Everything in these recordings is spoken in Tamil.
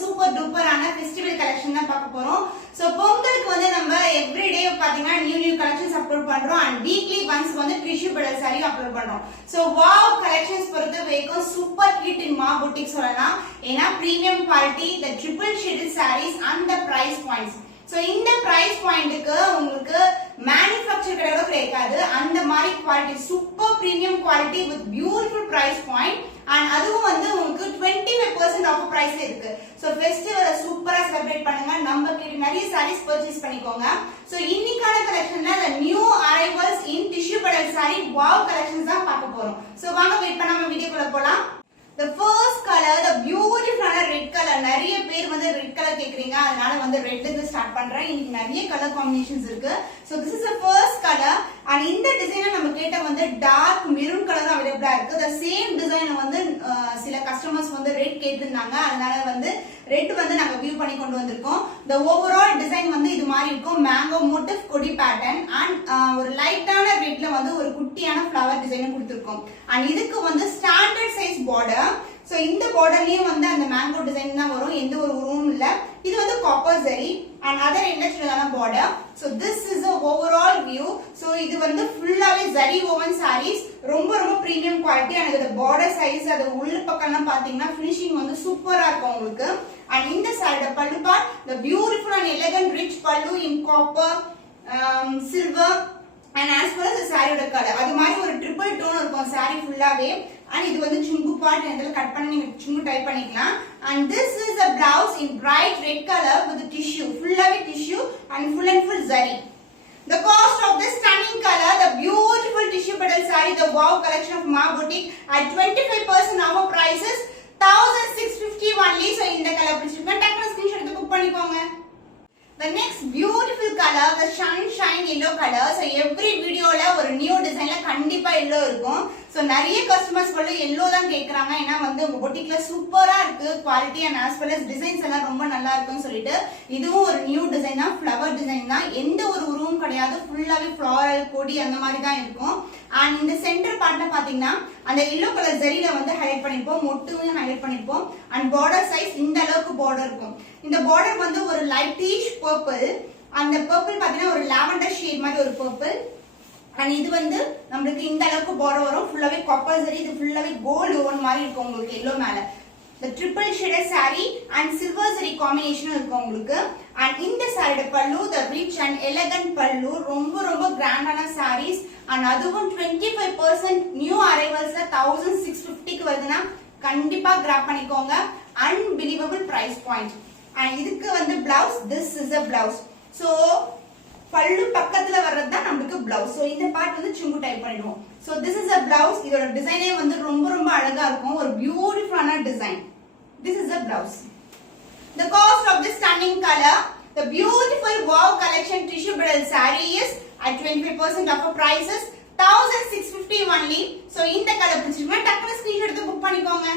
சூப்பர் டூப்பரான ஃபெஸ்டிவல் கலெக்ஷன் தான் பார்க்க போறோம். சோ பொங்கலுக்கு வந்து நம்ம எவ்ரிடே பாத்தீங்கன்னா நியூ கலெக்ஷன்ஸ் அப்லோட் பண்றோம் அண்ட் வீக்லி ஒன்ஸ் வந்து டிஷ்யூ பெடல் சாரி அப்லோட் பண்றோம். சோ வாவ் கலெக்ஷன்ஸ் பொறுத்த வரைக்கும் சூப்பர் ஹிட் இன் மா புட்டிக் சொல்லலாம். ஏன்னா premium quality, the triple shaded saris and the price points. So இந்த பிரைஸ் பாயிண்ட்க்கு உங்களுக்கு மேனுஃபேக்சர் கிடையவே கிடைக்காது. அந்த மாதிரி quality super premium quality with beautiful price point and அதுவும் வந்து உங்களுக்கு 25% ஆஃப் பிரைஸ்ல இருக்கு. சோ ஃபெஸ்டிவலை சூப்பரா செலிப்ரேட் பண்ணுங்க. நம்ம கிட்ட நிறைய சாரீஸ் பர்ச்சேஸ் பண்ணிக்கோங்க. சோ இன்னைக்கான கலெக்ஷன்ல the new arrivals in tissue pedal saree wow collections தான் பார்க்க போறோம். சோ வாங்க வெயிட் பண்ணாம வீடியோக்குள்ள போலாம். The first color, the beautiful red color. நிறைய பேர் வந்து ரெட் கலர் கேக்குறீங்க, அதனால வந்து ரெட் இருந்து ஸ்டார்ட் பண்றேன். இன்னைக்கு நிறைய கலர் காம்பினேஷன்ஸ் இருக்கு. So this is the first color and இந்த டிசைன் நம்ம கேட்ட வந்து டார்க் மெரூன் கலர் தான் அவேலபிளா இருக்கு. The same டிசைன் வந்து சில கஸ்டமர்ஸ் வந்து ரெட் கேட்டிருந்தாங்க, அதனால வந்து ரெட் வந்து நாங்க வியூ பண்ணி கொண்டு வந்திருக்கோம். The overall டிசைன் வந்து இது மாதிரி இருக்கும். மேங்கோ மோட்டிவ் கொடி பேட்டர்ன் அண்ட் ஒரு லைட்டான ரெட்ல வந்து ஒரு குட்டியான ஃப்ளவர் டிசைன் கொடுத்திருக்கோம். அண்ட் இதுக்கு வந்து ஸ்டாண்டர்ட் சைஸ் பார்டர். சோ இந்த பார்டர்லயும் வந்து அந்த மேங்கோ டிசைன் தான் வரும், எந்த ஒரு உருவமும் இல்ல. இது வந்து காப்பர் ஜரி அண்ட் அதர் எல்லச்சிலான border. So this is a overall view. So இது வந்து ஃபுல்லாவே ஜரி woven sarees, ரொம்ப ரொம்ப பிரீமியம் குவாலிட்டி. அண்ட் இந்த பார்டர் சைஸ் அது உள்ள பக்கம்லாம் பாத்தீங்கன்னா ஃபினிஷிங் வந்து சூப்பரா இருக்கும் உங்களுக்கு. அண்ட் இந்த சாரியோட பல்லு part the beautiful and elegant rich pallu in copper, silver and as well as the சாரியோட கலர் அது மாதிரி ஒரு ட்ரிபிள் டோன் இருக்கும் சாரி ஃபுல்லாவே. and இது வந்து சுங்கு பார்ட், இதெல்லாம் கட் பண்ணி நீங்க சுங்கு டைப் பண்ணிக்கலாம். and this is a blouse in bright red color with tissue, fullaவே tissue and full zari. The cost of this stunning color, the beautiful tissue pedal saree, the wow collection of Ma Boutique at 25% off prices 1650 only. so இந்த கலர் பிடிச்சிருக்கா டக்குனு ஸ்கிரீன்ஷாட் எடுத்து புக் பண்ணிக்கோங்க. The next beautiful color, the sunshine yellow color. So every videoல ஒரு நியூ டிசைன்ல கண்டிப்பா yellow இருக்கும். சோ நிறைய கஸ்டமர்ஸ் வந்து yellow தான் கேக்குறாங்க. ஏன்னா வந்து உங்க பொட்டிக்ல சூப்பரா இருக்கு quality and as well as designs எல்லாம் ரொம்ப நல்லா இருக்குன்னு சொல்லிட்டு இதுவும் ஒரு நியூ டிசைன் தான், ஃப்ளவர் டிசைன் தான். எந்த ஒரு உருவமும் கிடையாது, ஃபுல்லாவே ஃப்ளாரல் கொடி அந்த மாதிரி தான் இருக்கும். அண்ட் இந்த சென்டர் பார்ட்ல பாத்தீங்கன்னா அந்த yellow கலர் ஜரியில வந்து ஹைலைட் பண்ணிருப்போம், மொட்டுவையும் ஹைலைட் பண்ணிருப்போம். அண்ட் பார்டர் சைஸ் இந்த அளவுக்கு பார்டர் இருக்கும். இந்த பார்டர் வந்து ஒரு லைட்டிஷ் பர்பிள், அந்த பர்பிள் பாத்தீங்கன்னா ஒரு லாவெண்டர் ஷேட் மாதிரி ஒரு பர்பிள். அண்ட் இது வந்து நமக்கு இந்த அளவுக்கு பார்டர் வரும், ஃபுல்லாவே காப்பர் ஜரி, இது ஃபுல்லாவே கோல்ட் ஓவன் மாதிரி இருக்கும் உங்களுக்கு எல்லோ மேல. the triple shaded saree and silver zari combination இருக்கும் உங்களுக்கு. and இந்த சாரியோட பல்லு the rich and elegant பல்லு, ரொம்ப ரொம்ப கிராண்டான sarees and அதுவும் 25% நியூ அரைவல்ஸ்ல 1650 க்கு வருதுன்னா கண்டிப்பா கிராப் பண்ணிக்கோங்க. unbelievable price point. and இதுக்கு வந்து blouse, this is a blouse. so பல்லு பக்கத்துல வர்றது தான் நமக்கு blouse. so இந்த பார்ட் வந்து சுங்கு டைப் பண்ணிடுவோம். so this is a blouse. இதோட டிசைனே வந்து ரொம்ப ரொம்ப அழகா இருக்கும், ஒரு பியூட்டிஃபுல்லான design. this is a blouse. the cost of this stunning color, the beautiful wow collection tissue pedal saree is at 25% off prices 1650 only. so இந்த கலர் பிடிச்சிருந்தா டக்குனு ஸ்கிரீன்ஷாட் எடுத்து புக் பண்ணிக்கோங்க.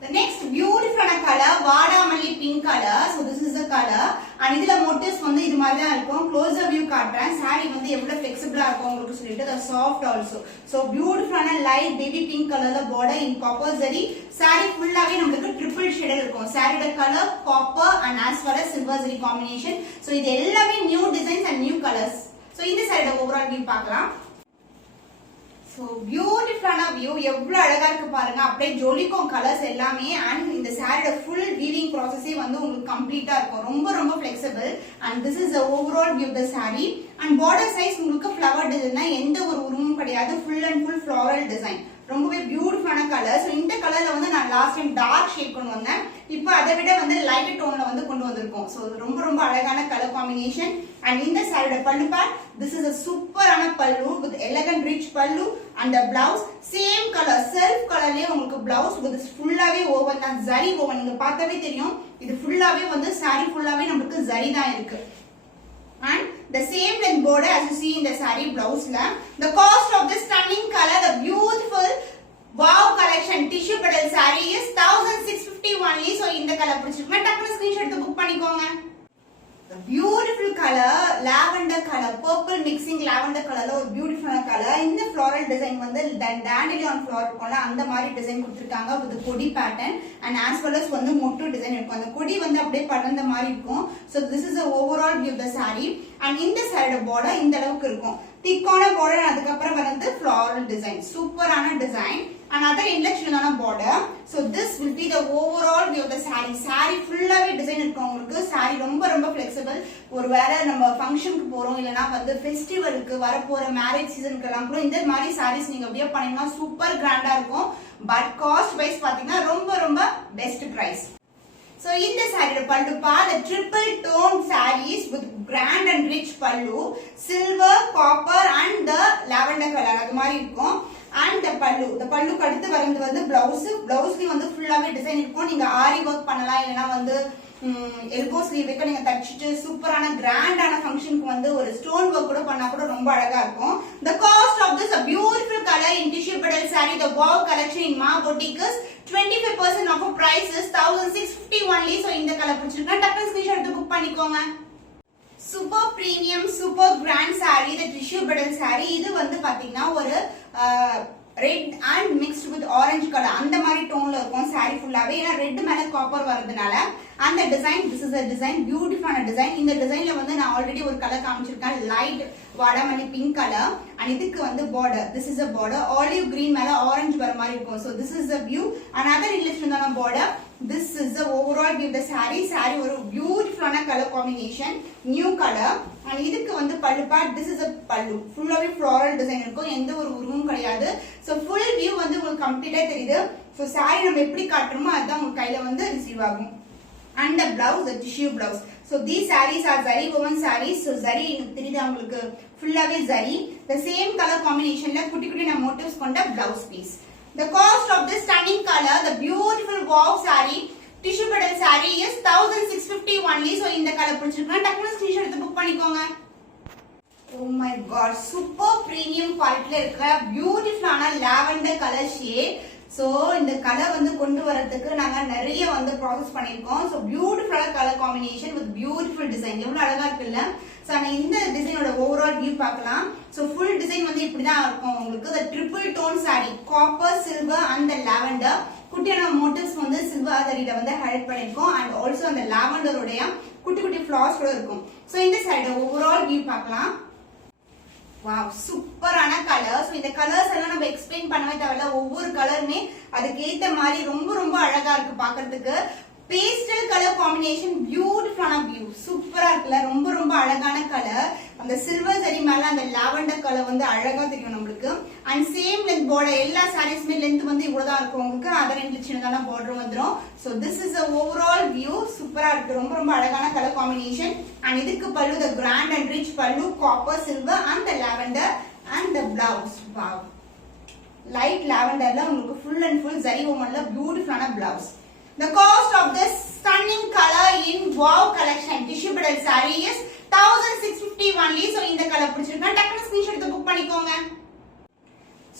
The next beautiful color, வாடாமல்லி pink color. so this is the color and இதுல motifs வந்து இது மாதிரி தான் இருக்கும். closer view காட்றேன். saree வந்து எவ்வளவு flexible-ஆ இருக்கும் உங்களுக்கு சொல்லிட்டு the soft also. so beautiful and light baby pink color the border in copper zari. saree ஃபுல்லாவே நமக்கு triple shade இருக்கும். saree color copper and as well as silver zari combination. so இது எல்லாமே new designs and new colors. so இந்த saree overall view பார்க்கலாம். so beautiful view, எவ்வளவு அழகா இருக்கு பாருங்க, அப்படியே ஜொலிக்கும் கலர்ஸ் எல்லாமே. and இந்த சாரியோட full weaving process வந்து உங்களுக்கு கம்ப்ளீட்டா இருக்கும், ரொம்ப ரொம்ப flexible. and this is the overall view of the saree. and border size உங்களுக்கு flower design தான், எந்த ஒரு உருவமும் கிடையாது, full and full floral design, ரொம்பவே பியூட்டிஃபுல்லான கலர். சோ இந்த கலர்ல வந்து நான் லாஸ்ட் டைம் டார்க் ஷேட் கொண்டு வந்தேன், இப்போ அதை விட வந்து லைட் டோன்ல வந்து கொண்டு வந்திருக்கோம். சோ ரொம்ப ரொம்ப அழகான கலர் காம்பினேஷன். and இந்த சாரியோட பல்லு பார்ட், this is a சூப்பரான பல்லு with elegant rich பல்லு and the blouse same color, self கலர்லயே உங்களுக்கு blouse with ஃபுல்லாவே ஓவன் தான், ஜரி ஓவன். நீங்க பார்த்தாவே தெரியும் இது ஃபுல்லாவே வந்து saree ஃபுல்லாவே நமக்கு ஜரி தான் இருக்கு. and the same length border as you see in the saree blouse la. the cost of this stunning color, the beautiful wow collection only. So இந்த கலர் பிடிச்சிருக்குன்னா டக்குனு ஸ்கிரீன்ஷாட் எடுத்து புக் பண்ணிக்கோங்க. The beautiful color, lavender color, purple mixing lavender color ஒரு பியூட்டிஃபுல்லான கலர். இந்த floral design வந்து dandelion flower இருக்கும்ல அந்த மாதிரி டிசைன் கொடுத்திருக்காங்க with கொடி pattern and as well as வந்து மொட்டு டிசைன் இருக்கும். அந்த கொடி வந்து அப்படியே படர்ந்த மாதிரி இருக்கும். So this is the overall view of the saree and இந்த saree border இந்த அளவுக்கு இருக்கும். திக்கான border அதுக்கு அப்புறம் வந்து floral design. சூப்பரான design. Another inlection border. So this will be the overall view of the saree. Saree full-ஆவே டிசைன் இருக்கும் உங்களுக்கு. saree ரொம்ப flexible. ஒருவேளை நம்ம ஃபங்க்ஷனுக்கு போறோம் இல்லனா வந்து ஃபெஸ்டிவலுக்கு வர போற மேரேஜ் சீசனுக்கு எல்லாம் கூட இந்த மாதிரி sarees நீங்க அப்படியே பண்ணீங்கன்னா சூப்பர் கிராண்டா இருக்கும். பட் காஸ்ட் வைஸ் பாத்தீங்கன்னா ரொம்ப பெஸ்ட் பிரைஸ். So இந்த saree pallu pa the triple tone sarees with grand and rich pallu, silver, copper and the lavender color அது மாதிரி இருக்கும். And the pallu அடுத்து வரது வந்து blouse வந்து ஃபுல்லாவே டிசைன் இருக்கும். நீங்க ஆரி வர்க் பண்ணலாம் இல்லனா வந்து எல்போ ஸ்லீவ் வைக்க நீங்க தச்சிட்டு சூப்பரான கிராண்டான ஃபங்க்ஷனுக்கு வந்து ஒரு ஸ்டோன் வர்க் கூட பண்ணா கூட ரொம்ப அழகா இருக்கும். The cost of this a beautiful color in tissue petal saree the wow collection in Ma Boutique is 25% off price is 1650 only. So இந்த கலர் பிடிச்சிருக்கா டக்குனு ஸ்கிரீன்ஷாட் எடுத்து புக் பண்ணிக்கோங்க. Super premium super grand saree the tissue petal saree இது வந்து பாத்தீங்கன்னா ஒரு red and mixed with orange color அந்த மாதிரி டோன்ல இருக்கும் saree ஃபுல்லாவே. ஏன்னா ரெட் மேல காப்பர் வரதுனால அந்த design this is a design beautiful design. இந்த டிசைன்ல வந்து நான் ஆல்ரெடி ஒரு கலர் காமிச்சிருக்கேன் லைட் வாடாமல்லி பிங்க் கலர் and இதுக்கு வந்து border this is a border olive green மேல orange வர மாதிரி இருக்கும். So this is the view. Another illustration தான border. This is the overall view of the saree ஒரு beautiful color combination new color and இதுக்கு வந்து பல்லு part this is a பல்லு ஃபுல்லாவே floral design இருக்கும். எந்த ஒரு உருவமும் கிடையாது. So full view வந்து உங்களுக்கு கம்ப்ளீட்டா தெரியுது. So saree நம்ம எப்படி காட்டுறோமோ அதான் உங்க கையில வந்து ரிசீவ் ஆகும். And the blouse the tissue blouse. So these sarees are zari woven sarees. So zari தெரியுது உங்களுக்கு ஃபுல்லாவே zari the same color combinationல குட்டி குட்டி motifs கொண்ட blouse piece. The cost of this stunning color the beautiful wow saree tissue petal saree is 1650 only. So இந்த கலர் பிடிச்சிருக்கா டக்குனு ஸ்கிரீன்ஷாட் எடுத்து புக் பண்ணிக்கோங்க. Oh my god super premium quality இருக்கிற பியூட்டிஃபுல்லான lavender color shade. So இந்த கலர் வந்து கொண்டு வரதுக்கு நாங்க நிறைய வந்து ப்ராசஸ் பண்ணிருக்கோம். So beautiful color combination with beautiful design எவ்வளவு அழகா இருக்குல்ல. So இந்த டிசைனோட ஓவரால் வியூ பார்க்கலாம். So full டிசைன் வந்து இப்படி தான் இருக்கும் உங்களுக்கு. The triple tone saree copper silver and the lavender குட்டியான மோட்டிவ்ஸ் வந்து சில்வர் சரியில வந்து ஹைலைட் பண்ணிருக்கோம் and also அந்த லாவெண்டர் உடைய குட்டி குட்டி ஃபிளார்ஸ் கூட இருக்கும். So இந்த சைடு ஓவரால் வியூ பார்க்கலாம். வாவ் சூப்பரான கலர். சோ இந்த கலர்ஸ் எல்லாம் நம்ம எக்ஸ்பிளைன் பண்ணவே தேவையில்ல. ஒவ்வொரு கலருமே அதுக்கு ஏத்த மாதிரி ரொம்ப அழகா இருக்கு பார்க்கிறதுக்கு. பேஸ்டல் கலர் காம்பினேஷன் பியூட்டிஃபுல்லான வியூ சூப்பரா இருக்குல்ல. ரொம்ப அழகான கலர். அந்த சில்வர் சரி மேல அந்த லாவெண்டர் கலர் வந்து அழகா தெரியும் நம்மளுக்கு. அண்ட் சேம் லென்த் பார்டர் எல்லா சாரீஸ்மே லென்த் வந்து இவ்வளவுதான் இருக்கும் உங்களுக்கு. அதர் ரெண்டு சின்னதான பார்டர் வந்துரும். So this is a overall view சூப்பரா இருக்கு. ரொம்ப அழகான கலர் காம்பினேஷன். அண்ட் இதுக்கு பல்லு the grand and rich பல்லு copper silver and the lavender and the blouse. wow light lavenderல உங்களுக்கு full and full zari womanல பியூட்டிஃபுல்லான blouse. The cost of this stunning color in wow collection tissue petal saree is 1650 only. So இந்த கலர் பிடிச்சிருக்கா டக்குனு ஸ்கிரீன்ஷாட் எடுத்து புக் பண்ணிக்கோங்க.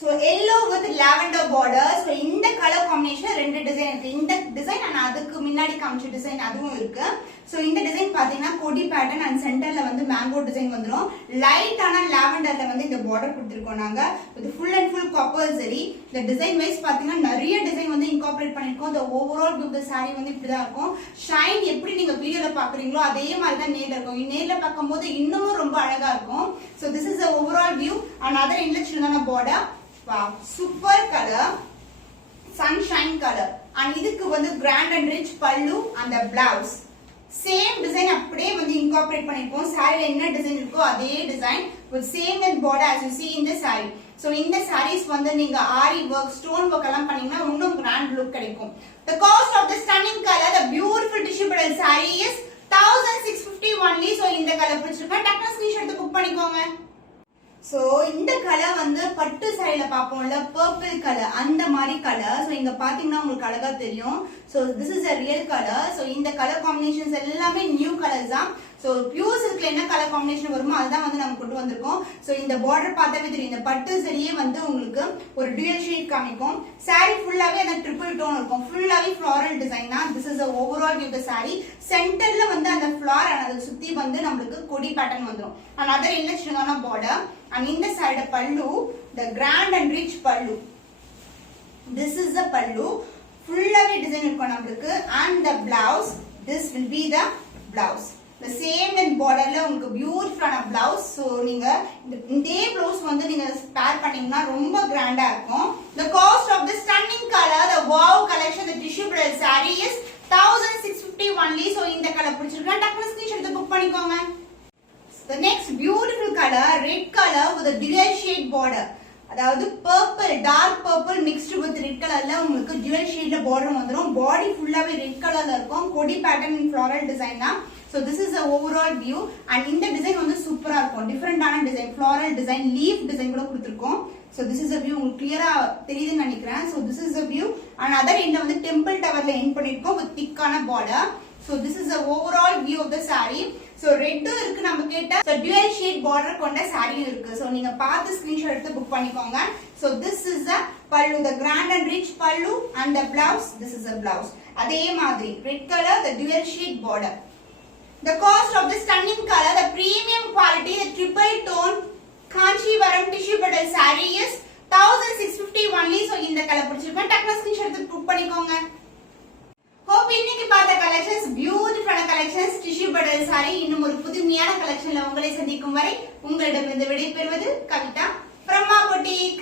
So yellow with lavender border. So இந்த கலர் காம்பினேஷன் ரெண்டு டிசைன் இருக்கு. இந்த டிசைன் and அதுக்கு முன்னாடி காமிச்ச டிசைன் அதுவும் இருக்கு. So இந்த டிசைன் பாத்தீங்கன்னா கொடி பேட்டர்ன் and சென்டர்ல வந்து மேங்கோ டிசைன் வந்துரும். லைட்டான லாவெண்டர்ல வந்து இந்த border கொடுத்திருக்கோம் நாங்க. with full and full copper zari. இந்த டிசைன் வைஸ் பாத்தீங்கன்னா நிறைய டிசைன் வந்து இன்கார்ப்பரேட் பண்ணிருக்கோம். the overall view of the saree வந்து இப்படி தான் இருக்கும். ஷைன் எப்படி நீங்க வீடியோல பாக்குறீங்களோ அதே மாதிரி தான் நேர்ல இருக்கும். நேர்ல பாக்கும்போது இன்னும் ரொம்ப அழகா இருக்கும். So this is the overall view. Another inlet border. wow super color sunshine color and இதுக்கு வந்து grand and rich pallu and the blouse same design அப்படியே வந்து incorporate பண்ணிருக்கோம். saree என்ன டிசைன் இருக்கோ அதே design with same and border as you see in the saree. so இந்த sarees வந்து நீங்க ஆரி work stone work எல்லாம் பண்ணீங்கன்னா இன்னும் grand look கிடைக்கும். the cost of the stunning color the beautiful tissue petal saree is 1650 only. so இந்த கலர் பிடிச்சிருக்கா டக்குனு ஸ்கிரீன்ஷாட் எடுத்து புக் பண்ணிக்கோங்க. சோ இந்த கலர் வந்து பட்டு சாரியில பாப்போம்ல பர்பிள் கலர் அந்த மாதிரி கலர். சோ இங்க பாத்தீங்கன்னா உங்களுக்கு அழகா தெரியும். So this is a real color. So இந்த கலர் காம்பினேஷன்ஸ் எல்லாமே நியூ கலர்ஸ் தான். சோ பியூர் சில்க்ல என்ன கலர் காம்பினேஷன் வருமோ அதுதான் வந்து நம்ம கொண்டு வந்திருக்கோம். சோ இந்த border பார்த்தாவே தெரியும். இந்த பட்டு சரியே வந்து உங்களுக்கு ஒரு dual shade காமிக்கும். saree ஃபுல்லாவே அந்த ட்ரிபிள் டோன் இருக்கும். ஃபுல்லாவே ஃப்ளாரல் டிசைன் தான். This is overall view the saree. சென்டர்ல வந்து அந்த ஃப்ளார் அதை சுத்தி வந்து நமக்கு கொடி பேட்டர்ன் வந்துரும். and other இல்ல border and இந்த side pallu the grand and rich pallu. this is the pallu. ஃபுல்லாவே டிசைன் இருக்கும் நமக்கு. and the blouse, this will be the blouse. the same in borderல உங்களுக்கு பியூட்டிஃபுல்லான blouse. so நீங்க இந்த blouse வந்து நீங்க பேர் பண்ணீங்கன்னா ரொம்ப கிராண்டா இருக்கும். the cost of this stunning color, the wow collection, the tissue bridal saree is 1650 only. so இந்த கலர் பிடிச்சிருக்கா டக்குனு ஸ்கிரீன்ஷாட் எடுத்து புக் பண்ணிக்கோங்க. the next beautiful color, red color with a dual shade border. அதாவது purple, dark purple mixed with red கலர்ல உங்களுக்கு dual shadeல border வந்துரும். பாடி ஃபுல்லாவே ரெட் கலர்ல இருக்கும். கொடி பேட்டர்ன் in floral design தான். so this is the overall view and இந்த டிசைன் வந்து சூப்பரா இருக்கும். டிஃபரண்டான design, floral design, leaf design கூட கொடுத்திருக்கோம். so this is the view. உங்களுக்கு கிளியரா தெரியுதுன்னு நினைக்கிறேன். so this is the view and other end வந்து டெம்பிள் டவர்ல எண்ட் பண்ணிருக்கோம் with thick-ஆன border. so this is the overall view of the saree. so red இருக்கு நம்ம கேட்ட. so dual shade border கொண்ட saree இருக்கு. so நீங்க பார்த்து ஸ்கிரீன்ஷாட் எடுத்து புக் பண்ணிக்கோங்க. so this is the pallu, the grand and rich pallu and the blouse, this is the blouse. அதே மாதிரி red color, the dual shade border. the cost of the stunning color, the premium quality, the triple tone Kanchivaram tissue bridal saree is 1650 only. so இந்த கலர் பிடிச்சிருக்கா டக்குனு ஸ்கிரீன்ஷாட் எடுத்து புக் பண்ணிக்கோங்க. hope இன்னைக்கு பார்த்த கலெக்ஷன்ஸ் பியூட்டிஃபுல்லான கலெக்ஷன்ஸ் tissue bridal saree. இன்னும் ஒரு புதுமையான கலெக்ஷன்ல உங்களை சந்திக்கும் வரை உங்களிடமிருந்து விடைபெறுவது கவிதா from Ma Boutique.